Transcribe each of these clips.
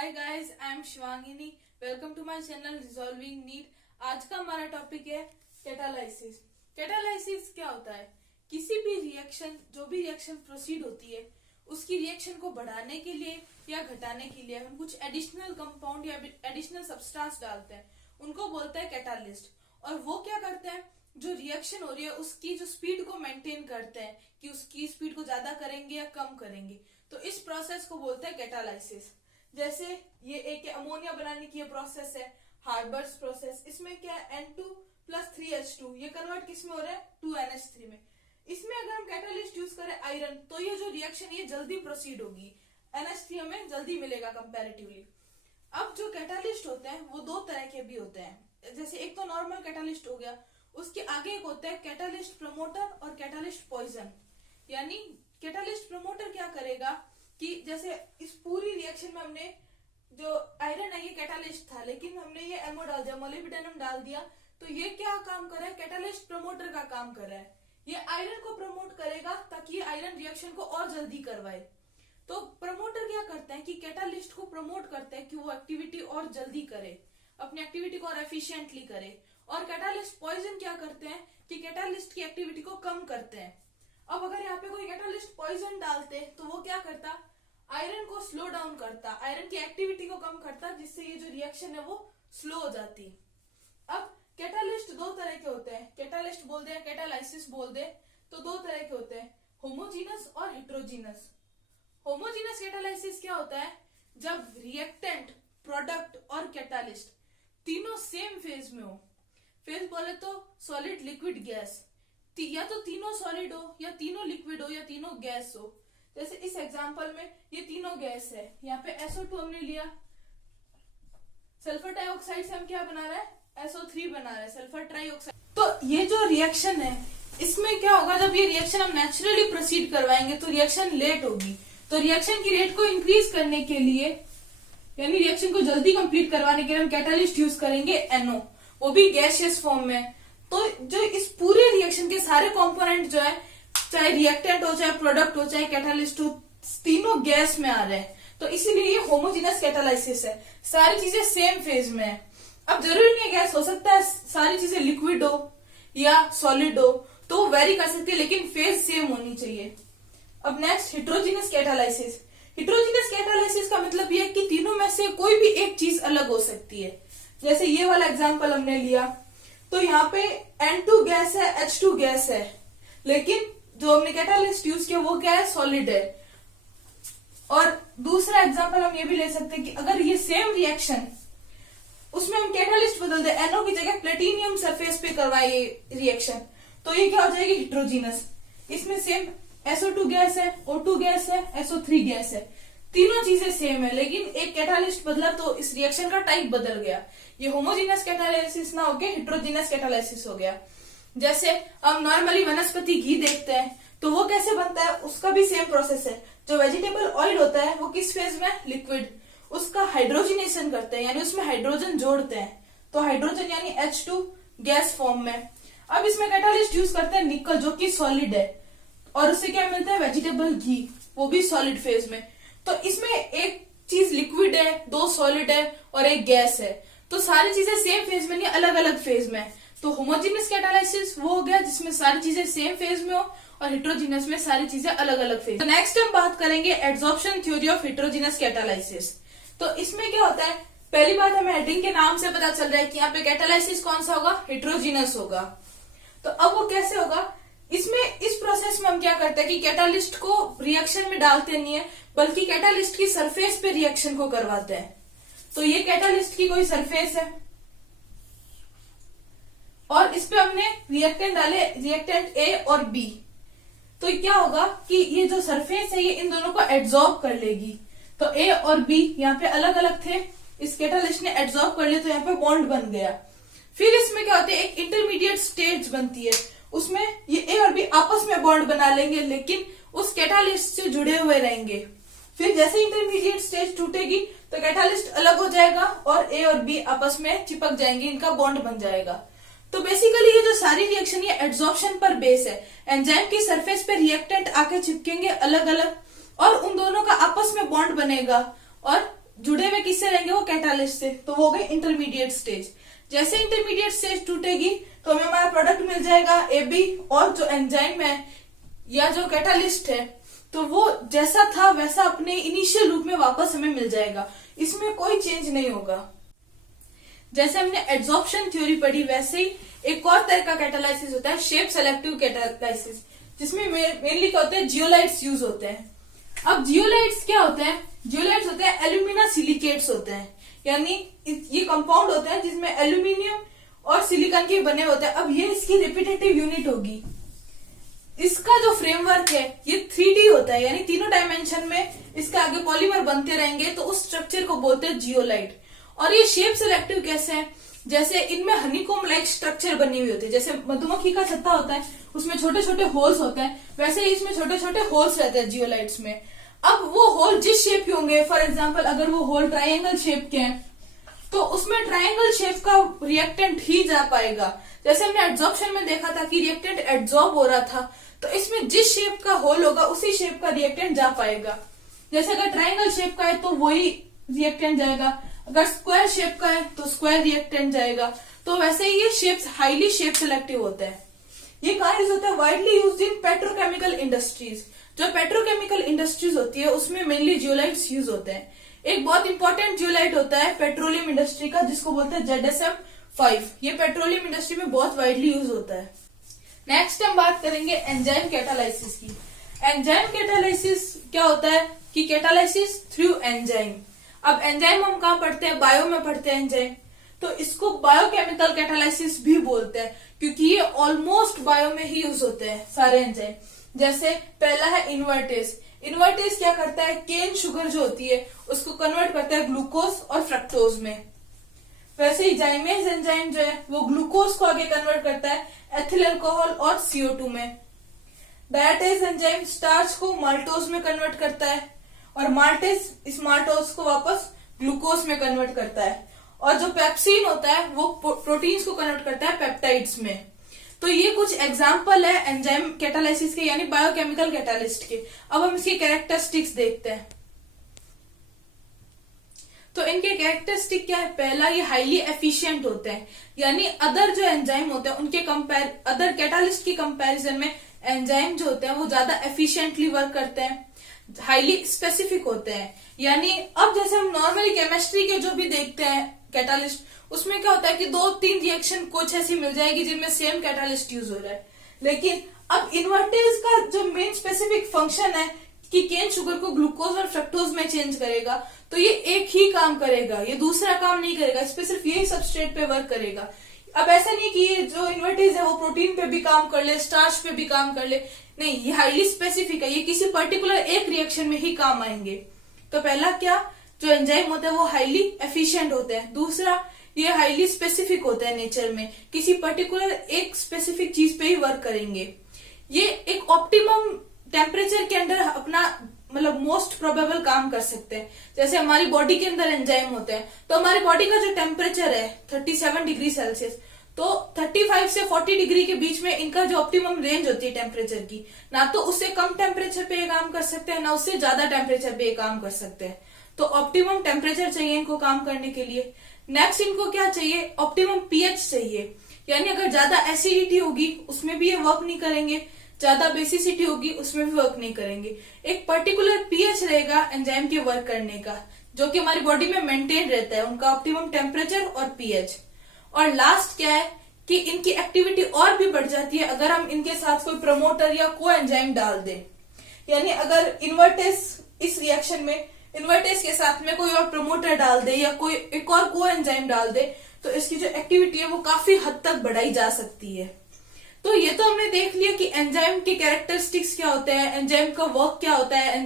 Hi guys, I am Shivangini. Welcome to my channel resolving NEET. आज का हमारा topic है कैटालाइसिस। कैटालाइसिस क्या होता है? किसी भी रिएक्शन, जो भी रिएक्शन प्रोसीड होती है, उसकी रिएक्शन को बढ़ाने के लिए या घटाने के लिए हम कुछ एडिशनल कंपाउंड या एडिशनल सब्सटेंस डालते हैं, उनको बोलते हैं कैटालिस्ट। और वो क्या करते हैं, जो रिएक्शन हो रही है उसकी जो स्पीड को मेंटेन करते हैं कि उसकी स्पीड को ज्यादा करेंगे या कम करेंगे। तो इस प्रोसेस को बोलते हैं कैटालाइसिस। जैसे ये एक अमोनिया बनाने की प्रोसेस है, हार्बर्स प्रोसेस। इसमें क्या है, N2 + 3H2, ये कन्वर्ट किस में हो रहा है, 2NH3 में। इसमें अगर हम कैटालिस्ट यूज करें आयरन, तो ये जो रिएक्शन ये जल्दी प्रोसीड होगी, NH3 हमें जल्दी मिलेगा कंपैरेटिवली। अब जो कैटालिस्ट होते हैं वो दो तरह के भी होते हैं। जैसे एक तो नॉर्मल कैटालिस्ट हो गया, उसके आगे एक होता है कैटालिस्ट प्रमोटर और कैटालिस्ट पॉइजन। यानी कैटालिस्ट प्रमोटर क्या करेगा कि जैसे इस पूरी रिएक्शन में हमने जो आयरन है ये कैटालिस्ट था, लेकिन हमने ये एमओ डाल दिया, मोलिब्डेनम डाल दिया, तो ये क्या काम कर रहा है, कैटालिस्ट प्रमोटर का काम कर रहा है। ये आयरन को प्रमोट करेगा ताकि ये आयरन रिएक्शन को और जल्दी करवाए। तो प्रमोटर क्या करते हैं कि कैटालिस्ट को प्रमोट करते हैं कि वो एक्टिविटी और जल्दी करे, अपनी एक्टिविटी को और एफिशिएंटली करे। और कैटालिस्ट पॉइजन क्या करते हैं कि कैटालिस्ट की एक्टिविटी को कम करते हैं। अब अगर यहाँ पे कोई कैटालिस्ट पॉइजन डालते तो वो क्या करता, आयरन को स्लो डाउन करता, आयरन की एक्टिविटी को कम करता, जिससे ये जो रिएक्शन है वो स्लो हो जाती। अब कैटालिस्ट दो तरह के होते हैं, कैटालिस्ट बोल दे, कैटालाइसिस बोल दे, तो दो तरह के होते हैं, होमोजीनस और हेट्रोजीनस। होमोजीनस कैटालाइसिस क्या होता है, जब रिएक्टेंट, प्रोडक्ट और कैटालिस्ट तीनों सेम फेज में हो। फेज बोले तो सॉलिड, लिक्विड, गैस, या तो तीनों सॉलिड हो या तीनों लिक्विड हो या तीनों गैस हो। जैसे इस एग्जांपल में ये तीनों गैस है, यहाँ पे SO2 हमने लिया, सल्फर डाइऑक्साइड से हम क्या बना रहे हैं, SO3 बना रहे हैं, सल्फर ट्राइऑक्साइड। तो ये जो रिएक्शन है इसमें क्या होगा, जब ये रिएक्शन हम नेचुरली प्रोसीड करवाएंगे तो रिएक्शन लेट होगी। तो रिएक्शन की रेट को इंक्रीज करने के लिए, यानी रिएक्शन को जल्दी कंप्लीट करवाने के लिए हम कैटालिस्ट यूज करेंगे NO, वो भी गैसियस फॉर्म में। तो जो इस पूरे रिएक्शन के सारे कंपोनेंट जो है, चाहे रिएक्टेंट हो, चाहे प्रोडक्ट हो, चाहे कैटालिस्ट हो, तीनों गैस में आ रहे हैं। तो इसीलिए ये होमोजीनस कैटालाइसिस है, सारी चीजें सेम फेज में है। अब जरूरी नहीं है गैस, हो सकता है सारी चीजें लिक्विड हो या सॉलिड हो, तो वेरी कर सकती है, लेकिन फेज सेम होनी चाहिए। अब next, heterogeneous catalysis. Heterogeneous catalysis का मतलब ये है कि तीनों में से कोई भी एक चीज अलग हो सकती है। जैसे ये वाला एग्जांपल हमने लिया, तो यहाँ पे N2 गैस है, H2 गैस है, लेकिन जो हमने कैटालिस्ट यूज किया वो क्या है, सॉलिड है। और दूसरा एग्जांपल हम ये भी ले सकते हैं कि अगर ये सेम रिएक्शन, उसमें हम कैटालिस्ट बदल दे, NO की जगह प्लेटिनियम सरफेस पे करवाए ये रिएक्शन, तो ये क्या हो जाएगी, हेट्रोजीनस। इसमें सेम SO2 गैस है, O2 गैस है, SO3 गैस है, तीनों चीजें सेम है, लेकिन एक कैटालिस्ट बदला तो इस रिएक्शन का टाइप बदल गया। ये होमोजीनस कैटालाइसिस ना होके हेट्रोजीनस कैटालाइसिस हो गया। जैसे हम नॉर्मली वनस्पति घी देखते हैं, तो वो कैसे बनता है, उसका भी सेम प्रोसेस है। जो वेजिटेबल ऑयल होता है वो किस फेज में, लिक्विड, उसका हाइड्रोजनेशन करते हैं, यानी उसमें हाइड्रोजन जोड़ते हैं, तो हाइड्रोजन यानी H2 गैस फॉर्म में। अब इसमें कैटालिस्ट यूज करते हैं निकल, जो कि सॉलिड है, और उससे क्या मिलता है, वेजिटेबल घी, वो भी सॉलिड फेज में। तो इसमें एक चीज लिक्विड है, दो सॉलिड है और एक गैस है, तो सारी चीजें सेम फेज में नहीं, अलग अलग फेज में। तो होमोजीनस कैटालाइसिस वो हो गया जिसमें सारी चीजें सेम फेज में हो, और हेट्रोजीनस में सारी चीजें अलग अलग फेज। तो नेक्स्ट हम बात करेंगे adsorption theory of heterogeneous catalysis. तो इसमें क्या होता है, पहली बात हमें हेडिंग के नाम से पता चल रहा है कि यहाँ पे कैटालाइसिस कौन सा होगा, हेट्रोजीनस होगा। तो अब वो कैसे होगा, इसमें इस प्रोसेस में हम क्या करते हैं कि कैटालिस्ट को रिएक्शन में डालते नहीं है, बल्कि कैटालिस्ट की सरफेस पे रिएक्शन को करवाते हैं। तो ये कैटालिस्ट की कोई सरफेस है और इस पे हमने रिएक्टेंट डाले, रिएक्टेंट A और B। तो क्या होगा कि ये जो सरफेस है ये इन दोनों को एड्सॉर्ब कर लेगी। तो A और B यहाँ पे अलग अलग थे, इस कैटालिस्ट ने एड्सॉर्ब कर लिया, तो यहाँ पे बॉन्ड बन गया। फिर इसमें क्या होता है, एक इंटरमीडिएट स्टेज बनती है, उसमें ये A और B आपस में बॉन्ड बना लेंगे, लेकिन उस कैटालिस्ट से जुड़े हुए रहेंगे। फिर जैसे इंटरमीडिएट स्टेज टूटेगी तो कैटालिस्ट अलग हो जाएगा और A और B आपस में चिपक जाएंगे, इनका बॉन्ड बन जाएगा। तो बेसिकली ये जो सारी रिएक्शन ये एड्सॉर्प्शन पर बेस है। एंजाइम की सरफेस पे रिएक्टेंट आके चिपकेंगे अलग अलग, और उन दोनों का आपस में बॉन्ड बनेगा, और जुड़े हुए किससे रहेंगे, वो कैटालिस्ट से, तो वो हो गई इंटरमीडिएट स्टेज। जैसे इंटरमीडिएट स्टेज टूटेगी तो हमें हमारा प्रोडक्ट मिल जाएगा AB, और जो एंजाइम है या जो कैटालिस्ट है तो वो जैसा था वैसा अपने इनिशियल रूप में वापस हमें मिल जाएगा, इसमें कोई चेंज नहीं होगा। जैसे हमने एड्सॉर्प्शन थ्योरी पढ़ी, वैसे ही एक और तरह का कैटालाइसिस होता है शेप सेलेक्टिव कैटालाइसिस, जिसमें मेनली क्या होते हैं, जियोलाइट्स यूज होते हैं। अब जियोलाइट्स क्या होते हैं, जियोलाइट्स होते हैं एल्यूमिना सिलिकेट्स होते हैं, यानी ये कंपाउंड होते हैं जिसमें एल्यूमिनियम और सिलिकॉन के बने होते हैं। अब ये इसकी रिपीटेटिव यूनिट होगी। इसका जो फ्रेमवर्क है ये 3D होता है, यानी तीनों डायमेंशन में इसके आगे पॉलीमर बनते रहेंगे, तो उस स्ट्रक्चर को बोलते हैं जियोलाइट। और ये शेप सिलेक्टिव कैसे है, जैसे इनमें हनीकॉम लाइक स्ट्रक्चर बनी हुई होती है, जैसे मधुमक्खी का छत्ता होता है उसमें छोटे छोटे होल्स होते हैं, वैसे ही इसमें छोटे छोटे होल्स रहते हैं जियोलाइट्स में। अब वो होल जिस शेप के होंगे, फॉर एग्जाम्पल अगर वो होल ट्राइंगल शेप के हैं तो उसमें ट्राइंगल शेप का रिएक्टेंट ही जा पाएगा। जैसे हमने एड्सॉर्प्शन में देखा था कि रिएक्टेंट एड्सॉर्ब हो रहा था, तो इसमें जिस शेप का होल होगा उसी शेप का रिएक्टेंट जा पाएगा। जैसे अगर ट्राइंगल शेप का है तो वही रिएक्टेंट जाएगा, अगर स्क्वायर शेप का है तो स्क्वायर रिएक्टेंट जाएगा। तो वैसे ही ये शेप्स हाईली शेप सिलेक्टिव होते हैं। ये कहाँ यूज होता है, widely use in petrochemical industries. जो पेट्रोकेमिकल इंडस्ट्रीज होती है उसमें मेनली जियोलाइट्स यूज होते हैं। एक बहुत इंपॉर्टेंट जियोलाइट होता है पेट्रोलियम इंडस्ट्री का, जिसको बोलते हैं ZSM-5। ये पेट्रोलियम इंडस्ट्री में बहुत वाइडली यूज होता है। नेक्स्ट हम बात करेंगे एंजाइम कैटालाइसिस की। एंजाइम कैटालाइसिस क्या होता है कि कैटालाइसिस थ्रू एंजाइम। अब एंजाइम हम कहाँ पढ़ते हैं, बायो में पढ़ते हैं एंजाइम, तो इसको बायोकेमिकल कैटालाइसिस भी बोलते हैं, क्योंकि ये ऑलमोस्ट बायो में ही यूज होते हैं सारे एंजाइम। जैसे पहला है इन्वर्टेज। इन्वर्टेज क्या करता है, केन शुगर जो होती है उसको कन्वर्ट करता है ग्लूकोज और फ्रक्टोज में। वैसे ही जाइमेज एंजाइम जो है वो ग्लूकोज को आगे कन्वर्ट करता है एथिल अल्कोहल और CO2 में। डायटेज एंजाइम स्टार्च को माल्टोज में कन्वर्ट करता है, और माल्टेज इस माल्टोज को वापस ग्लूकोज में कन्वर्ट करता है। और जो पेप्सिन होता है वो प्रोटीन्स को कन्वर्ट करता है पेप्टाइड्स में। तो ये कुछ एग्जाम्पल है एंजाइम कैटालाइसिस के, यानी बायोकेमिकल कैटालिस्ट के। अब हम इसके कैरेक्टरिस्टिक्स देखते हैं। तो इनके कैरेक्टरिस्टिक क्या है, पहला ये हाईली एफिशिएंट होते हैं, यानी अदर जो एंजाइम होते हैं उनके अदर कैटालिस्ट की कंपैरिजन में एंजाइम जो होते हैं वो ज्यादा एफिशिएंटली वर्क करते हैं। हाईली स्पेसिफिक होते हैं, यानी अब जैसे हम नॉर्मली केमिस्ट्री के जो भी देखते हैं कैटालिस्ट, उसमें क्या होता है कि 2-3 रिएक्शन कुछ ऐसी मिल जाएगी जिनमें सेम कैटालिस्ट यूज हो रहा है। लेकिन अब इन्वर्टेज का जो मेन स्पेसिफिक फंक्शन है कि केन शुगर को ग्लूकोज और फ्रक्टोज में चेंज करेगा, तो ये एक ही काम करेगा, ये दूसरा काम नहीं करेगा, इस पे सिर्फ यही सबस्ट्रेट पे वर्क करेगा। अब ऐसा नहीं कि ये जो इन्वर्टेज है वो प्रोटीन पे भी काम कर ले, स्टार्च पे भी काम कर ले, नहीं, ये हाईली स्पेसिफिक है, ये किसी पर्टिकुलर एक रिएक्शन में ही काम आएंगे। तो पहला क्या, जो एंजाइम होता है वो हाईली एफिशिएंट होते हैं। दूसरा, ये हाईली स्पेसिफिक होता है नेचर में, किसी पर्टिकुलर एक स्पेसिफिक चीज पे ही वर्क करेंगे। ये एक ऑप्टिमम टेम्परेचर के अंदर अपना मतलब मोस्ट प्रोबेबल काम कर सकते हैं। जैसे हमारी बॉडी के अंदर एंजाइम होते हैं, तो हमारी बॉडी का जो टेम्परेचर है 37 डिग्री सेल्सियस, तो 35 से 40 डिग्री के बीच में इनका जो ऑप्टिमम रेंज होती है टेम्परेचर की, ना तो उससे कम टेम्परेचर पे ये काम कर सकते हैं, ना उससे ज्यादा टेम्परेचर पे ये काम कर सकते हैं। तो ऑप्टिमम टेम्परेचर चाहिए इनको काम करने के लिए। नेक्स्ट इनको क्या चाहिए, ऑप्टिमम पीएच चाहिए, यानी अगर ज्यादा एसिडिटी होगी उसमें भी ये वर्क नहीं करेंगे, ज्यादा बेसिसिटी होगी उसमें भी वर्क नहीं करेंगे। एक पर्टिकुलर पीएच रहेगा एंजाइम के वर्क करने का, जो कि हमारी बॉडी में मेंटेन रहता है, उनका ऑप्टिमम टेम्परेचर और पीएच। और लास्ट क्या है कि इनकी एक्टिविटी और भी बढ़ जाती है अगर हम इनके साथ कोई प्रमोटर या को एंजाइम डाल दें। यानी अगर इन्वर्टेज इस रिएक्शन में इन्वर्टेज के साथ में कोई और प्रमोटर डाल दे या कोई एक और को एंजाइम डाल दे, तो इसकी जो एक्टिविटी है वो काफी हद तक बढ़ाई जा सकती है। तो ये तो हमने देख लिया कि एंजाइम के कैरेक्टरिस्टिक्स क्या होते हैं, एंजाइम का वर्क क्या होता है,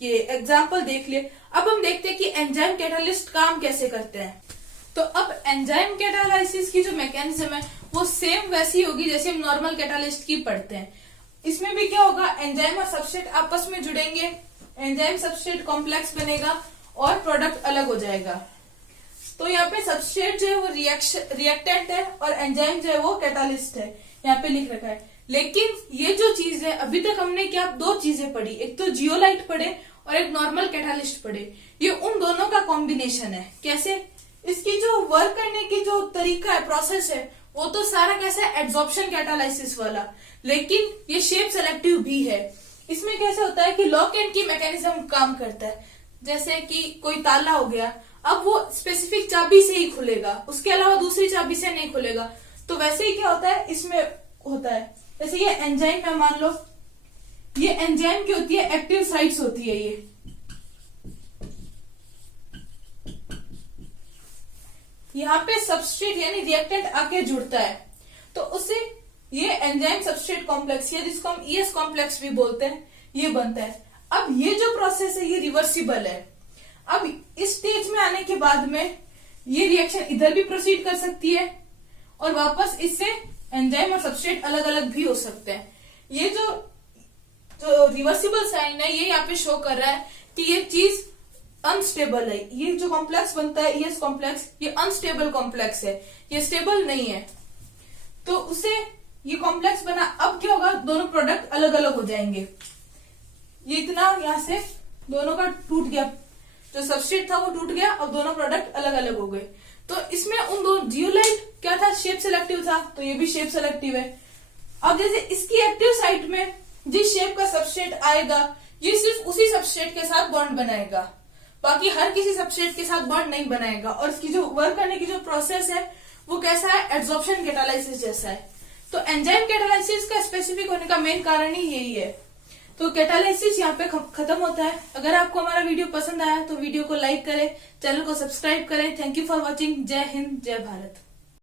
ये एग्जाम्पल देख लिए। अब हम देखते हैं कि एंजाइम कैटालिस्ट काम कैसे करते हैं। तो अब एंजाइम कैटालाइसिस की जो मैकेनिज्म है वो सेम वैसी होगी जैसे हम नॉर्मल कैटालिस्ट की पढ़ते हैं। इसमें भी क्या होगा, एंजाइम और सबस्ट्रेट आपस में जुड़ेंगे, एंजाइम सबस्ट्रेट कॉम्प्लेक्स बनेगा और प्रोडक्ट अलग हो जाएगा। तो यहाँ पे सबस्ट्रेट जो है वो रिएक्टेंट है और एंजाइम जो है वो कैटालिस्ट है, यहाँ पे लिख रखा है। लेकिन ये जो चीज है, अभी तक हमने क्या 2 चीजें पढ़ी, एक तो जियोलाइट पढ़े और एक नॉर्मल कैटालिस्ट पढ़े। ये उन दोनों का कॉम्बिनेशन है। कैसे? इसकी जो वर्क करने की जो तरीका है, प्रोसेस है, वो तो सारा कैसा है, एड्सॉर्प्शन कैटालाइसिस वाला, लेकिन ये शेप सेलेक्टिव भी है। इसमें कैसे होता है कि लॉक एंड की मैकेनिज्म काम करता है। जैसे कि कोई ताला हो गया, अब वो स्पेसिफिक चाबी से ही खुलेगा, उसके अलावा दूसरी चाबी से नहीं खुलेगा। तो वैसे ही क्या होता है इसमें होता है, जैसे ये एंजाइम है, मान लो ये एंजाइम की होती है, एक्टिव साइट्स होती है ये। यहाँ पे सबस्ट्रेट यानी रिएक्टेंट आके जुड़ता है, तो उससे ये एंजाइम सबस्ट्रेट कॉम्प्लेक्स, या जिसको हम ईएस कॉम्प्लेक्स भी बोलते हैं, ये बनता है। अब ये जो प्रोसेस है ये रिवर्सिबल है। अब इस स्टेज में आने के बाद में ये रिएक्शन इधर भी प्रोसीड कर सकती है और वापस इससे एंजाइम और सबस्ट्रेट अलग अलग भी हो सकते हैं। ये जो रिवर्सिबल साइन है ये यहाँ पे शो कर रहा है कि ये चीज अनस्टेबल है। ये जो कॉम्प्लेक्स बनता है ईएस कॉम्प्लेक्स, ये अनस्टेबल कॉम्प्लेक्स है, ये स्टेबल नहीं है। तो उसे ये कॉम्प्लेक्स बना, अब क्या होगा, दोनों प्रोडक्ट अलग अलग हो जाएंगे। ये इतना यहाँ से दोनों का टूट गया, जो सबस्ट्रेट था वो टूट गया, अब दोनों प्रोडक्ट अलग अलग हो गए। तो इसमें उन दो जियोलाइट क्या था, शेप सेलेक्टिव था, तो ये भी शेप सेलेक्टिव है। अब जैसे इसकी एक्टिव साइट में जिस शेप का सबस्ट्रेट आएगा, ये सिर्फ उसी सबस्ट्रेट के साथ बॉन्ड बनाएगा, बाकी हर किसी सबस्ट्रेट के साथ बॉन्ड नहीं बनाएगा। और इसकी जो वर्क करने की जो प्रोसेस है वो कैसा है, एड्सॉर्प्शन कैटालाइसिस जैसा है। तो एंजाइम कैटालाइसिस का स्पेसिफिक होने का मेन कारण ही यही है। तो कैटालाइसिस यहाँ पे खत्म होता है। अगर आपको हमारा वीडियो पसंद आया तो वीडियो को लाइक करें, चैनल को सब्सक्राइब करें। Thank you for watching. जय हिंद, जय भारत।